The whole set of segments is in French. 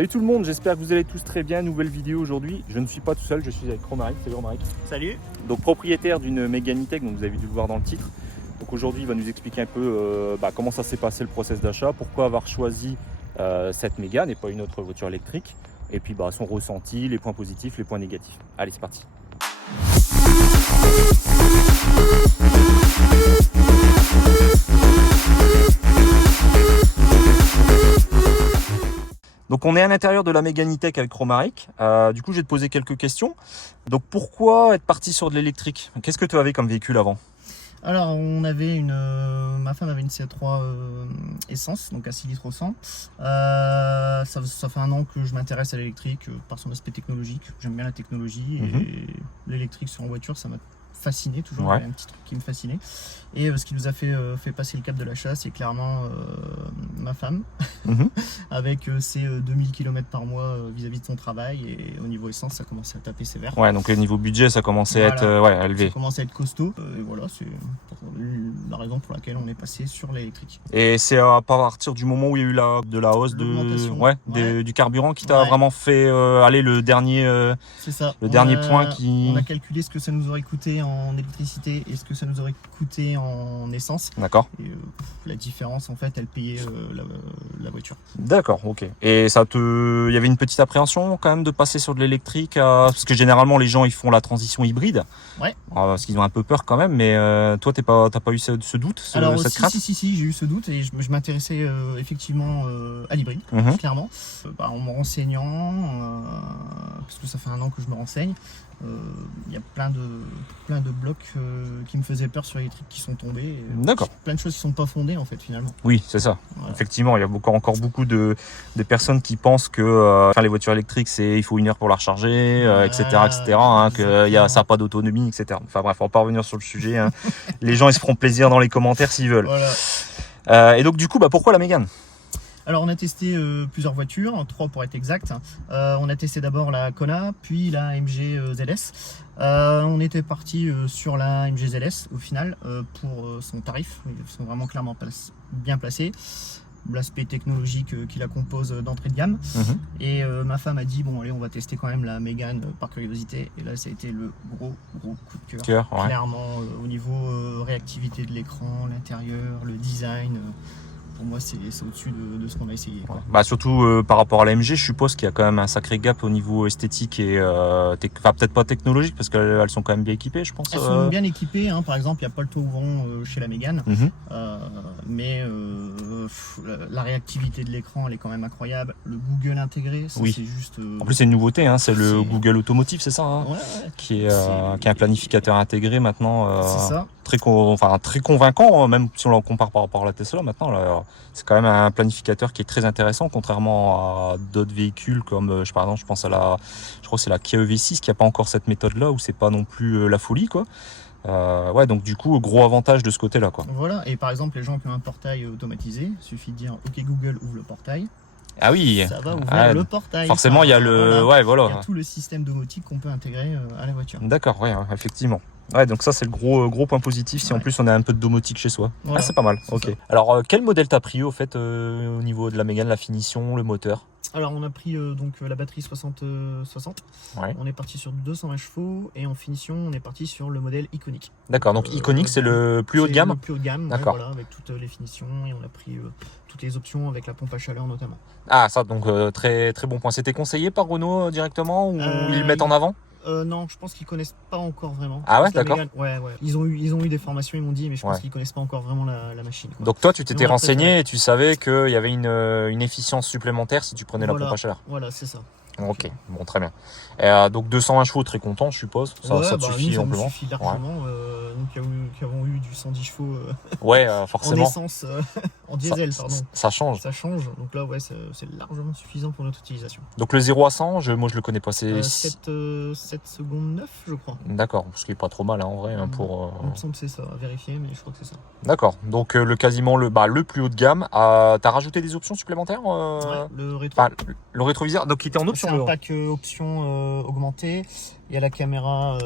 Salut tout le monde, j'espère que vous allez tous très bien. Nouvelle vidéo aujourd'hui. Je ne suis pas tout seul, je suis avec Romaric. Salut Romaric. Salut. Donc propriétaire d'une Mégane E-Tech, donc vous avez dû le voir dans le titre. Donc aujourd'hui il va nous expliquer un peu comment ça s'est passé le process d'achat, pourquoi avoir choisi cette Mégane et pas une autre voiture électrique. Et puis son ressenti, les points positifs, les points négatifs. Allez, c'est parti. Donc on est à l'intérieur de la Mégane E-Tech avec Romaric. Du coup, je vais te poser quelques questions. Donc pourquoi être parti sur de l'électrique? Qu'est-ce que tu avais comme véhicule avant? Alors, on avait ma femme avait une C3 essence, donc à 6 litres au 100. Ça fait un an que je m'intéresse à l'électrique par son aspect technologique. J'aime bien la technologie et l'électrique sur une voiture, ça m'a fasciné, toujours un petit truc qui me fascinait. Et ce qui nous a fait passer le cap de l'achat, c'est clairement ma femme, avec ses 2000 km par mois vis-à-vis de son travail. Et au niveau essence, ça commençait à taper sévère. Ouais, donc au niveau budget, ça commençait à être élevé. Ça commençait à être costaud. Et voilà, c'est la raison pour laquelle on est passé sur l'électrique. Et c'est à partir du moment où il y a eu de la hausse du carburant qui t'a vraiment fait aller le dernier, c'est ça. Point qui... On a calculé ce que ça nous aurait coûté en électricité et ce que ça nous aurait coûté en essence. D'accord. Et la différence, en fait, elle payait la voiture. D'accord, ok. Et il y avait une petite appréhension quand même de passer sur de l'électrique, parce que généralement les gens ils font la transition hybride. Ouais. Parce qu'ils ont un peu peur quand même, mais toi t'as pas eu ce doute, cette crainte? Si, j'ai eu ce doute et je m'intéressais effectivement à l'hybride, clairement. En me renseignant, parce que ça fait un an que je me renseigne, il y a plein de blocs qui me faisaient peur sur l'électrique qui sont tombés. D'accord. Plein de choses qui sont pas fondées en fait finalement. Oui, c'est ça. Voilà. Effectivement, il y a encore beaucoup de personnes qui pensent que les voitures électriques, il faut 1 heure pour la recharger, etc., que ça n'a pas d'autonomie, etc. Enfin bref, on va pas revenir sur le sujet. Les gens ils se feront plaisir dans les commentaires s'ils veulent. Voilà. Et donc du coup, pourquoi la Mégane? Alors on a testé plusieurs voitures, 3 pour être exact. On a testé d'abord la Kona, puis la MG ZS. On était parti sur la MG ZS au final pour son tarif. Ils sont vraiment clairement bien placés. L'aspect technologique qui la compose d'entrée de gamme. Et ma femme a dit bon allez, on va tester quand même la Mégane par curiosité. Et là ça a été le gros coup de cœur. Clairement au niveau réactivité de l'écran, l'intérieur, le design. Pour moi, c'est au-dessus de ce qu'on a essayé. Surtout par rapport à la MG, je suppose qu'il y a quand même un sacré gap au niveau esthétique et peut-être pas technologique parce qu'elles sont quand même bien équipées, je pense. Elles sont bien équipées. Par exemple, il n'y a pas le toit ouvrant chez la Mégane, mais la réactivité de l'écran, elle est quand même incroyable. Le Google intégré, c'est juste. En plus, c'est une nouveauté, c'est le Google Automotive, c'est ça, qui est un planificateur intégré maintenant. C'est ça. Très convaincant, même si on le compare par rapport à la Tesla maintenant. C'est quand même un planificateur qui est très intéressant, contrairement à d'autres véhicules comme, par exemple, je pense je crois que c'est la Kia EV6 qui n'a pas encore cette méthode-là, où c'est pas non plus la folie, quoi. Donc du coup, gros avantage de ce côté-là, quoi. Voilà, et par exemple, les gens qui ont un portail automatisé, il suffit de dire OK Google ouvre le portail. Ah oui, ça va ouvrir le portail. Forcément, il y a il y a tout le système domotique qu'on peut intégrer à la voiture. D'accord, effectivement. Donc ça c'est le gros point positif si en plus on a un peu de domotique chez soi. Voilà. C'est pas mal. Ok. Ça. Alors quel modèle t'as pris au fait au niveau de la Mégane, la finition, le moteur? Alors on a pris la batterie 60. On est parti sur 220 chevaux et en finition on est parti sur le modèle Iconic. D'accord, donc Iconic c'est le plus haut de gamme. Le plus haut de gamme, d'accord. Avec toutes les finitions et on a pris toutes les options avec la pompe à chaleur notamment. Ah ça donc très bon point. C'était conseillé par Renault directement ou ils le mettent en avant? Non, je pense qu'ils connaissent pas encore vraiment. Ah ouais, d'accord. Ils ont eu des formations, ils m'ont dit, mais je pense qu'ils connaissent pas encore vraiment la machine. Quoi. Donc toi, tu t'étais renseigné et tu savais qu'il y avait une efficience supplémentaire si tu prenais la pompe à chaveur. Voilà, c'est ça. Ok, bon, très bien. Et donc 220 chevaux, très content, je suppose. Ça te suffit amplement. Ça me suffit largement. Nous qui avons eu du 110 chevaux forcément. En essence, en diesel, pardon. Ça change. Ça change. Donc là, c'est largement suffisant pour notre utilisation. Donc le 0 à 100, moi je le connais pas. C'est 7 secondes 9, je crois. D'accord, ce qui est pas trop mal en vrai. pour. Il me semble que c'est ça, à vérifier, mais je crois que c'est ça. D'accord. Donc le plus haut de gamme. T'as rajouté des options supplémentaires le rétroviseur, donc qui était en option. C'est un pack option augmentée. Il y a la caméra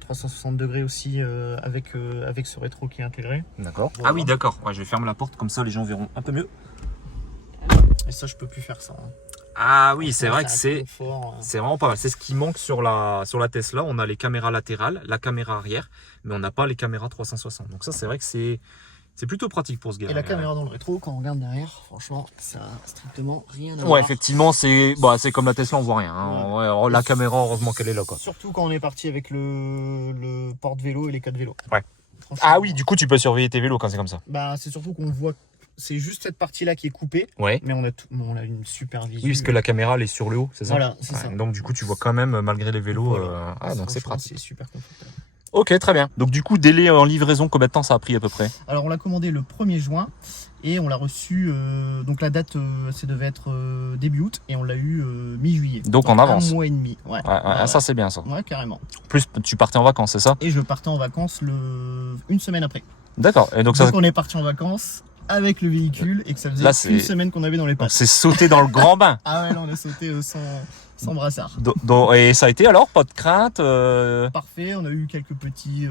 360 degrés aussi avec ce rétro qui est intégré. D'accord. Voilà. Ah oui, d'accord. Je vais fermer la porte comme ça les gens verront un peu mieux. Et ça, je peux plus faire ça. Ah oui, c'est vrai que un c'est confort, c'est vraiment pas mal. C'est ce qui manque sur la Tesla. On a les caméras latérales, la caméra arrière, mais on n'a pas les caméras 360. Donc ça, c'est vrai que c'est plutôt pratique pour se Et garer. la caméra dans le rétro, quand on regarde derrière, franchement, ça a strictement rien à Ouais, voir. effectivement, c'est comme la Tesla, on voit rien. Hein. Ouais, alors, la caméra, heureusement qu'elle est là, quoi. Surtout quand on est parti avec le porte-vélo et les 4 vélos. Ouais. Franchement, Ah oui, du coup, tu peux surveiller tes vélos quand c'est comme ça. bah, c'est surtout qu'on voit, c'est juste cette partie-là qui est coupée, Ouais. mais on a une super visu. Oui, parce que la caméra, elle est sur le haut, c'est ça? Voilà, c'est Ouais, ça. donc du coup, tu vois quand même, malgré les vélos. Voilà. Donc c'est Franchement, pratique. c'est super confortable. Ok, très bien. Donc du coup, délai en livraison, combien de temps ça a pris à peu près? Alors, on l'a commandé le 1er juin et on l'a reçu. Donc, la date, ça devait être début août et on l'a eu mi-juillet. Donc en avance. Un mois et demi. Ouais, ça c'est bien ça. ouais, carrément. En plus, tu partais en vacances, c'est ça? Et je partais en vacances une semaine après. D'accord. Et donc Donc, on est parti en vacances avec le véhicule et que ça faisait Là, c'est- une semaine qu'on avait dans les donc pattes. c'est sauter dans le grand bain. Ah ouais, là, on a sauté sans brassard. Et ça a été alors, pas de crainte Parfait, on a eu quelques petits,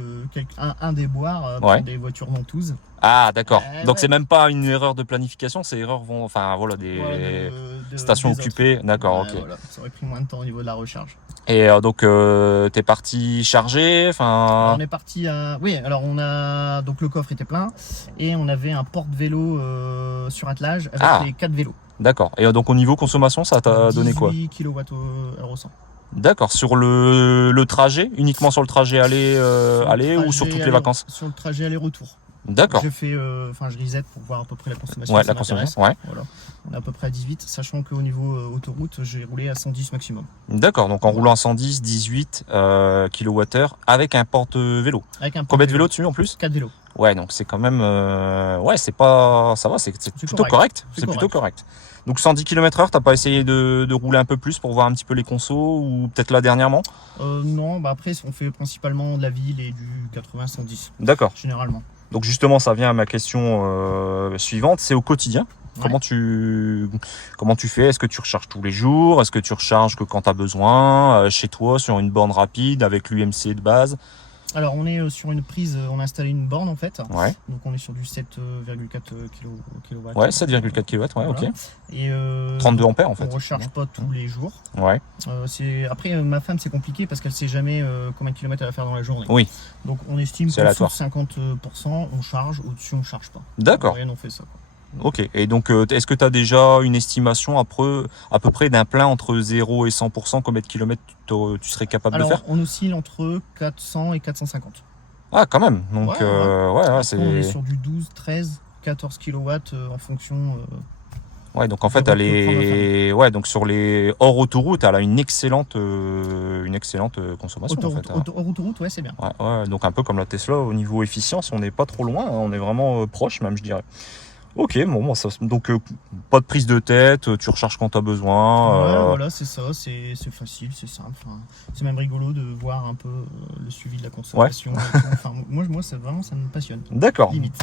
un déboire Ouais. pour des voitures ventouses. Ah d'accord. Donc Ouais. c'est même pas une erreur de planification, c'est enfin voilà des Voilà, stations des autres. occupées. D'accord, Ouais, ok. voilà, ça aurait pris moins de temps au niveau de la recharge. Et donc t'es parti charger, Alors, enfin. on est parti à. Oui, alors on a. Donc le coffre était plein et on avait un porte-vélo sur attelage avec Ah. les 4 vélos. D'accord. Et donc au niveau consommation, ça t'a donné quoi? 18 kWh au 100. D'accord. Sur le trajet, uniquement sur le trajet aller ou sur toutes les vacances? Sur le trajet aller-retour. D'accord. J'ai fait. Enfin, je reset pour voir à peu près la consommation. Ouais, ça la m'intéresse. consommation. Ouais. Voilà. On est à peu près à 18, sachant qu'au niveau autoroute, j'ai roulé à 110 maximum. D'accord. Donc en roulant à 110, 18 kWh avec un porte-vélo. Avec un Combien de vélos dessus en plus? 4 vélos. Ouais, donc c'est quand même. Ouais, c'est pas. Ça va, c'est plutôt correct. C'est C'est plutôt correct. Donc 110 km/h, t'as pas essayé de rouler un peu plus pour voir un petit peu les consos ou peut-être là dernièrement? Non, bah après, on fait principalement de la ville et du 80-110, D'accord. généralement. Donc justement, ça vient à ma question suivante, c'est au quotidien. Ouais. Comment tu fais? Est-ce que tu recharges tous les jours? Est-ce que tu recharges que quand tu as besoin, chez toi, sur une borne rapide, avec l'UMC de base? Alors, on est sur une prise, on a installé une borne en fait. Ouais, Donc, on est sur du 7,4 kW. ouais, 7,4 kW, ouais, Voilà. ok. Et 32 ampères en on fait. recharge pas tous les jours. Ouais, Après, ma femme, c'est compliqué parce qu'elle sait jamais combien de kilomètres elle va faire dans la journée. oui, Donc, on estime C'est qu'en dessous aléatoire. de 50%, on charge, au-dessus, on charge pas. d'accord. En moyenne, on fait ça, quoi. Ok, et donc est-ce que tu as déjà une estimation à peu près d'un plein entre 0 et 100%, combien de kilomètres tu serais capable de Alors, faire? on oscille entre 400 et 450. Ah, quand même. Donc, Ouais, ouais, Après, c'est. on est sur du 12, 13, 14 kW en fonction. Ouais, donc en fait, de elle route que prend est. Ouais, donc sur les hors autoroute, elle a une excellente consommation en fait. Hein. Autoroute, ouais, c'est bien. Ouais, ouais, donc un peu comme la Tesla, au niveau efficience, on n'est pas trop loin, hein, on est vraiment proche même, je dirais. Ok, bon, donc pas de prise de tête, tu recharges quand tu as besoin. Ouais, voilà, c'est ça, c'est facile, c'est simple. Enfin, c'est même rigolo de voir un peu le suivi de la consommation. Et tout. Enfin, moi ça me passionne. D'accord. Limite.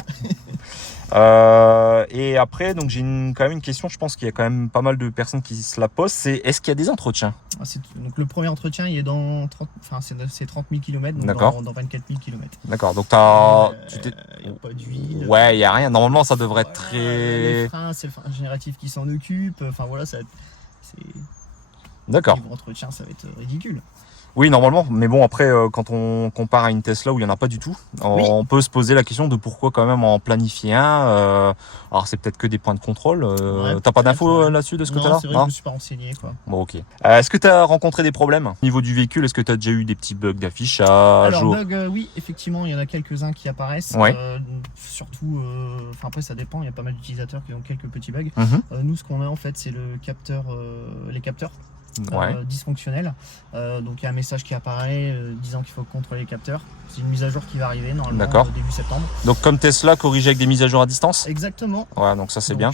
Et après, donc j'ai quand même une question, je pense qu'il y a quand même pas mal de personnes qui se la posent, c'est est-ce qu'il y a des entretiens? Donc le premier entretien, il est dans 30, c'est 30 000 km, donc D'accord. dans 24 000 km. D'accord, donc Il n'y a pas d'huile. Ouais, il n'y a rien. Normalement, ça devrait être Voilà, les très. freins, c'est le frein génératif qui s'en occupe. Enfin voilà, c'est D'accord. niveau entretien, ça va être ridicule. Oui, normalement, mais bon, après, quand on compare à une Tesla où il n'y en a pas du tout, on peut se poser la question de pourquoi quand même en planifier un. Alors, c'est peut-être que des points de contrôle. Ouais, T'as pas d'infos ouais. là-dessus de ce Non, côté-là? c'est vrai que je me suis pas renseigné, quoi. Bon, ok. Est-ce que tu as rencontré des problèmes au niveau du véhicule? Est-ce que tu as déjà eu des petits bugs d'affichage? Alors, bug, oui, effectivement, il y en a quelques-uns qui apparaissent. Ouais. Surtout, après, ça dépend, il y a pas mal d'utilisateurs qui ont quelques petits bugs. Mhm. Nous, ce qu'on a en fait, c'est les capteurs. Ouais. Dysfonctionnels. Donc il y a un message qui apparaît disant qu'il faut contrôler les capteurs. C'est une mise à jour qui va arriver normalement D'accord. début septembre. Donc, comme Tesla, corrigé avec des mises à jour à distance? Exactement. Ouais, donc ça, c'est bien.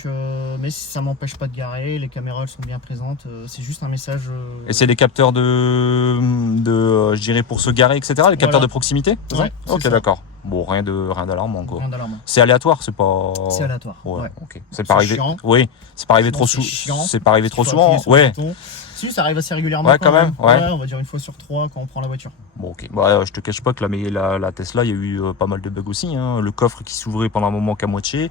Mais ça m'empêche pas de garer, les caméras elles sont bien présentes. C'est juste un message. Et c'est des capteurs je dirais pour se garer, etc. Les capteurs Voilà. de proximité, c'est Ouais, ça? c'est Ok, ça. d'accord. Bon, rien d'alarmant quoi. Rien d'alarmant. C'est aléatoire, c'est pas. C'est aléatoire. Ouais, Ouais. ok. C'est pas arrivé. chiant. Oui, c'est pas arrivé trop Franchement, c'est chiant. C'est pas arrivé trop Faut souvent. appuyer sur le Ouais. bouton. Si, ça arrive assez régulièrement. Ouais, quand même, ouais. On va dire une fois sur 3 quand on prend la voiture. Bon, ok. Bah, je te cache pas que la Tesla, il y a eu pas mal de bugs aussi. Hein. Le coffre qui s'ouvrait pendant un moment qu'à moitié,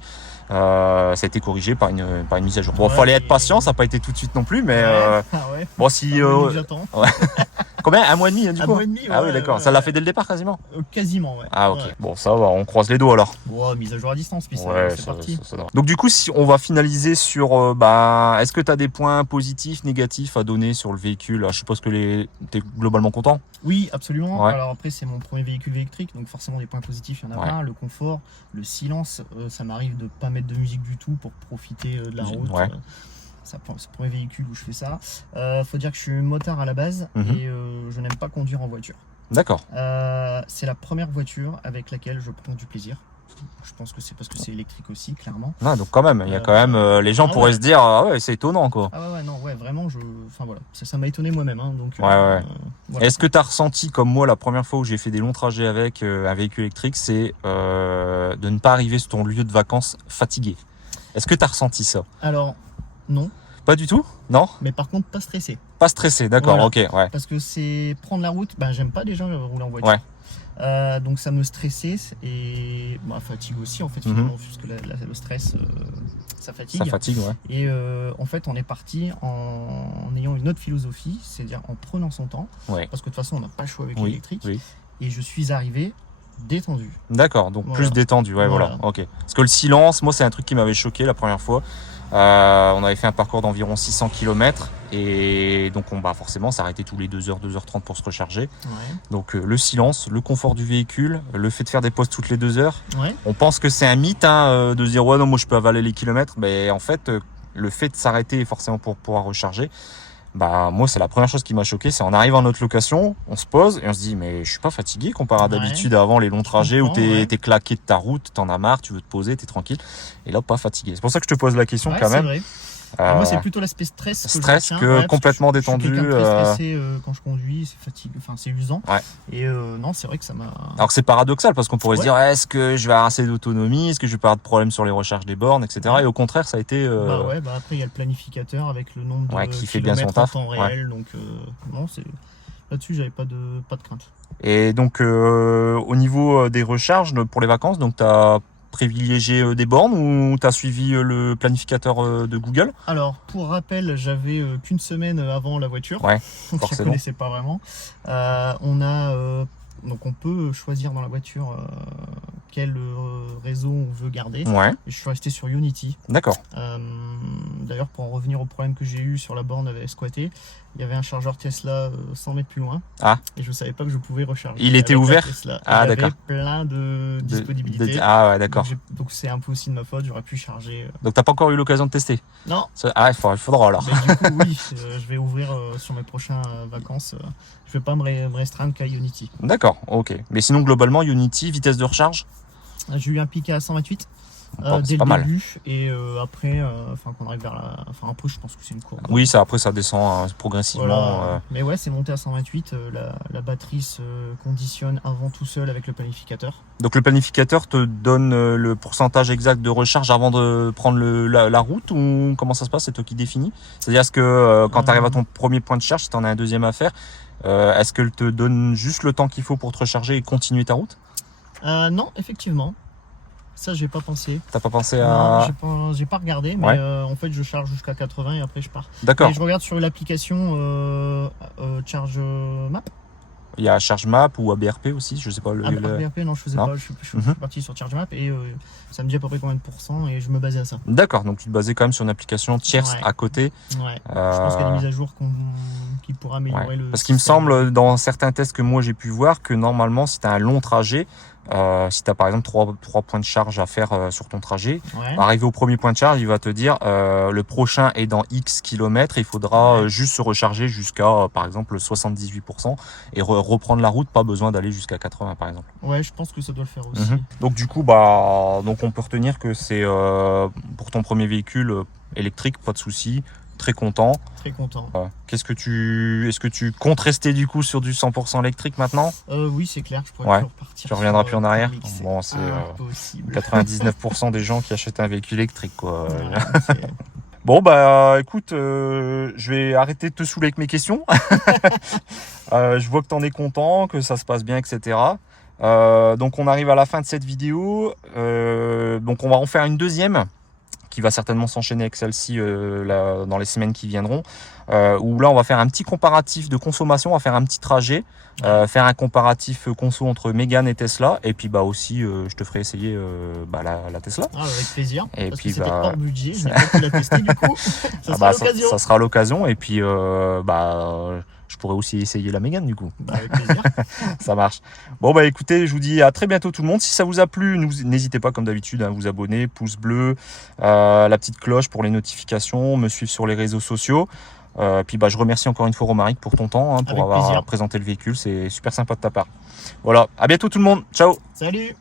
ça a été corrigé par une mise à jour. Bon, fallait être patient, ça n'a pas été tout de suite non plus, mais ouais. bon, si. J'attends. Ouais. Combien? Un mois et demi, hein, du coup? Un mois et demi, Ah oui, d'accord. Ça l'a fait dès le départ quasiment? Quasiment, ouais. Ah, ok. Ouais. Bon, ça va, on croise les doigts alors. Bon, mise à jour à distance, puis Ouais, c'est parti. Ça va. Donc, du coup, si on va finaliser sur. Est-ce que tu as des points positifs, négatifs à donner sur le véhicule? Je suppose que tu es globalement content? Oui, absolument. Ouais. Alors après, c'est mon premier véhicule électrique, donc forcément des points positifs, il y en a plein. Le confort, le silence, ça m'arrive de pas mettre de musique du tout pour profiter de la route. Ouais. C'est le premier véhicule où je fais ça. Faut dire que je suis motard à la base et je n'aime pas conduire en voiture. D'accord. C'est la première voiture avec laquelle je prends du plaisir. Je pense que c'est parce que c'est électrique aussi, clairement. Ah, donc quand même, il y a quand même, les gens pourraient se dire, ah ouais, c'est étonnant quoi. Ah ouais, non, ouais, vraiment, enfin voilà, ça m'a étonné moi-même. Hein, donc, ouais. Voilà. Est-ce que tu as ressenti, comme moi, la première fois où j'ai fait des longs trajets avec un véhicule électrique, c'est de ne pas arriver sur ton lieu de vacances fatigué? Est-ce que tu as ressenti ça? Alors, non. Pas du tout? Non? Mais par contre, pas stressé. Pas stressé, d'accord, Voilà. ok, ouais. Parce que c'est prendre la route, j'aime pas déjà rouler en voiture. Ouais. Donc ça me stressait et fatigue aussi en fait finalement, puisque le stress ça fatigue. Ça fatigue, ouais. Et en fait on est parti en ayant une autre philosophie, c'est-à-dire en prenant son temps, Ouais. parce que de toute façon on n'a pas le choix avec l'électrique. Oui. Et je suis arrivé détendu. D'accord, donc plus détendu, ouais, voilà. Ok. Parce que le silence, moi c'est un truc qui m'avait choqué la première fois. On avait fait un parcours d'environ 600 km et donc on forcément s'arrêtait tous les 2h, 2h30 pour se recharger. Ouais. Donc le silence, le confort du véhicule, le fait de faire des pauses toutes les 2 heures. Ouais. On pense que c'est un mythe de se dire ouais non moi je peux avaler les kilomètres, mais en fait le fait de s'arrêter forcément pour pouvoir recharger, moi c'est la première chose qui m'a choqué, c'est en arrivant à notre location, on se pose et on se dit mais je suis pas fatigué comparé à d'habitude avant les longs trajets où t'es claqué de ta route, t'en as marre, tu veux te poser, t'es tranquille, et là pas fatigué. C'est pour ça que je te pose la question quand même. Vrai. Moi c'est plutôt l'aspect stress que complètement détendu. Je suis quelqu'un de très stressé quand je conduis, c'est fatigant, c'est usant. Ouais. Et non, c'est vrai que ça m'a. Alors c'est paradoxal parce qu'on pourrait se dire est-ce que je vais avoir assez d'autonomie, est-ce que je vais pas avoir de problème sur les recharges des bornes, etc. Et au contraire ça a été. Après il y a le planificateur avec le nombre de qui fait bien son taf. en temps réel, donc non c'est là-dessus j'avais pas de crainte. Et donc au niveau des recharges pour les vacances, donc t'as privilégié des bornes ou tu as suivi le planificateur de Google? Alors, pour rappel, j'avais qu'une semaine avant la voiture. Ouais, donc forcément. Je ne connaissais pas vraiment. Donc on peut choisir dans la voiture quel réseau on veut garder. Ouais. Et je suis resté sur Unity. D'accord. D'ailleurs, pour en revenir au problème que j'ai eu sur la borne avec squatté, il y avait un chargeur Tesla 100 mètres plus loin. Ah. Et je ne savais pas que je pouvais recharger. Il était ouvert? Ah, d'accord. Il y avait plein de disponibilités. Ah ouais, d'accord. Donc c'est un peu aussi de ma faute, j'aurais pu charger. Donc t'as pas encore eu l'occasion de tester? Non. Ah, il faudra alors. Mais du coup, oui, je vais ouvrir sur mes prochaines vacances. Je vais pas me restreindre qu'à Unity. D'accord, ok. Mais sinon, globalement, Unity, vitesse de recharge? J'ai eu un pic à 128 dès pas le mal. début. Et après, quand on arrive vers après, je pense que c'est une courbe. Oui, après, ça descend progressivement. Voilà. Mais ouais, c'est monté à 128. La batterie se conditionne avant tout seul avec le planificateur. Donc, le planificateur te donne le pourcentage exact de recharge avant de prendre la route ou comment ça se passe? C'est toi qui définis? C'est-à-dire, est-ce que quand tu arrives à ton premier point de charge, si tu en as un deuxième à faire, est-ce qu'elle te donne juste le temps qu'il faut pour te recharger et continuer ta route? Non, effectivement. Ça, j'ai pas pensé. T'as pas pensé à... Non, j'ai pas regardé, mais en fait, je charge jusqu'à 80 et après, je pars. D'accord. Et je regarde sur l'application Charge Map. Il y a Charge Map ou ABRP aussi, je sais pas. ABRP, non, je faisais pas. Je suis parti sur Charge Map et ça me dit à peu près combien de pourcents et je me basais à ça. D'accord, donc tu te basais quand même sur une application tierce à côté. Ouais. Je pense qu'il y a des mises à jour qui pourraient améliorer le. Parce qu'il me semble, dans certains tests que moi j'ai pu voir, que normalement, si tu as un long trajet, si tu as par exemple 3 points de charge à faire sur ton trajet, arrivé au premier point de charge, il va te dire le prochain est dans X kilomètres, il faudra juste se recharger jusqu'à par exemple 78% et reprendre la route, pas besoin d'aller jusqu'à 80 par exemple. Ouais, je pense que ça doit le faire aussi. Donc du coup, donc on peut retenir que c'est pour ton premier véhicule électrique, pas de souci. Très content. Très content. Est-ce que tu comptes rester du coup sur du 100% électrique maintenant? Oui, c'est clair. Je pourrais plus repartir. Tu reviendras plus en arrière. Bon, c'est 99% des gens qui achètent un véhicule électrique, quoi. Bon, bah écoute, je vais arrêter de te saouler avec mes questions. Je vois que tu en es content, que ça se passe bien, etc. Donc on arrive à la fin de cette vidéo. Donc on va en faire une deuxième qui va certainement s'enchaîner avec celle-ci dans les semaines qui viendront, où là on va faire un petit comparatif de consommation, on va faire un petit trajet, faire un comparatif conso entre Mégane et Tesla, et puis bah aussi je te ferai essayer la Tesla. Ah, avec plaisir. Et parce puis que c'était bah, hors budget, je n'ai pas pu la tester du coup. Ça sera l'occasion. ça sera l'occasion, et puis je pourrais aussi essayer la Mégane du coup. Bah, avec plaisir. Ça marche. Bon bah écoutez, je vous dis à très bientôt tout le monde. Si ça vous a plu, n'hésitez pas comme d'habitude à vous abonner, pouce bleu, la petite cloche pour les notifications, me suivre sur les réseaux sociaux. Puis bah je remercie encore une fois Romaric pour ton temps, pour Avec avoir plaisir. présenté le véhicule, c'est super sympa de ta part. Voilà, à bientôt tout le monde, ciao. Salut!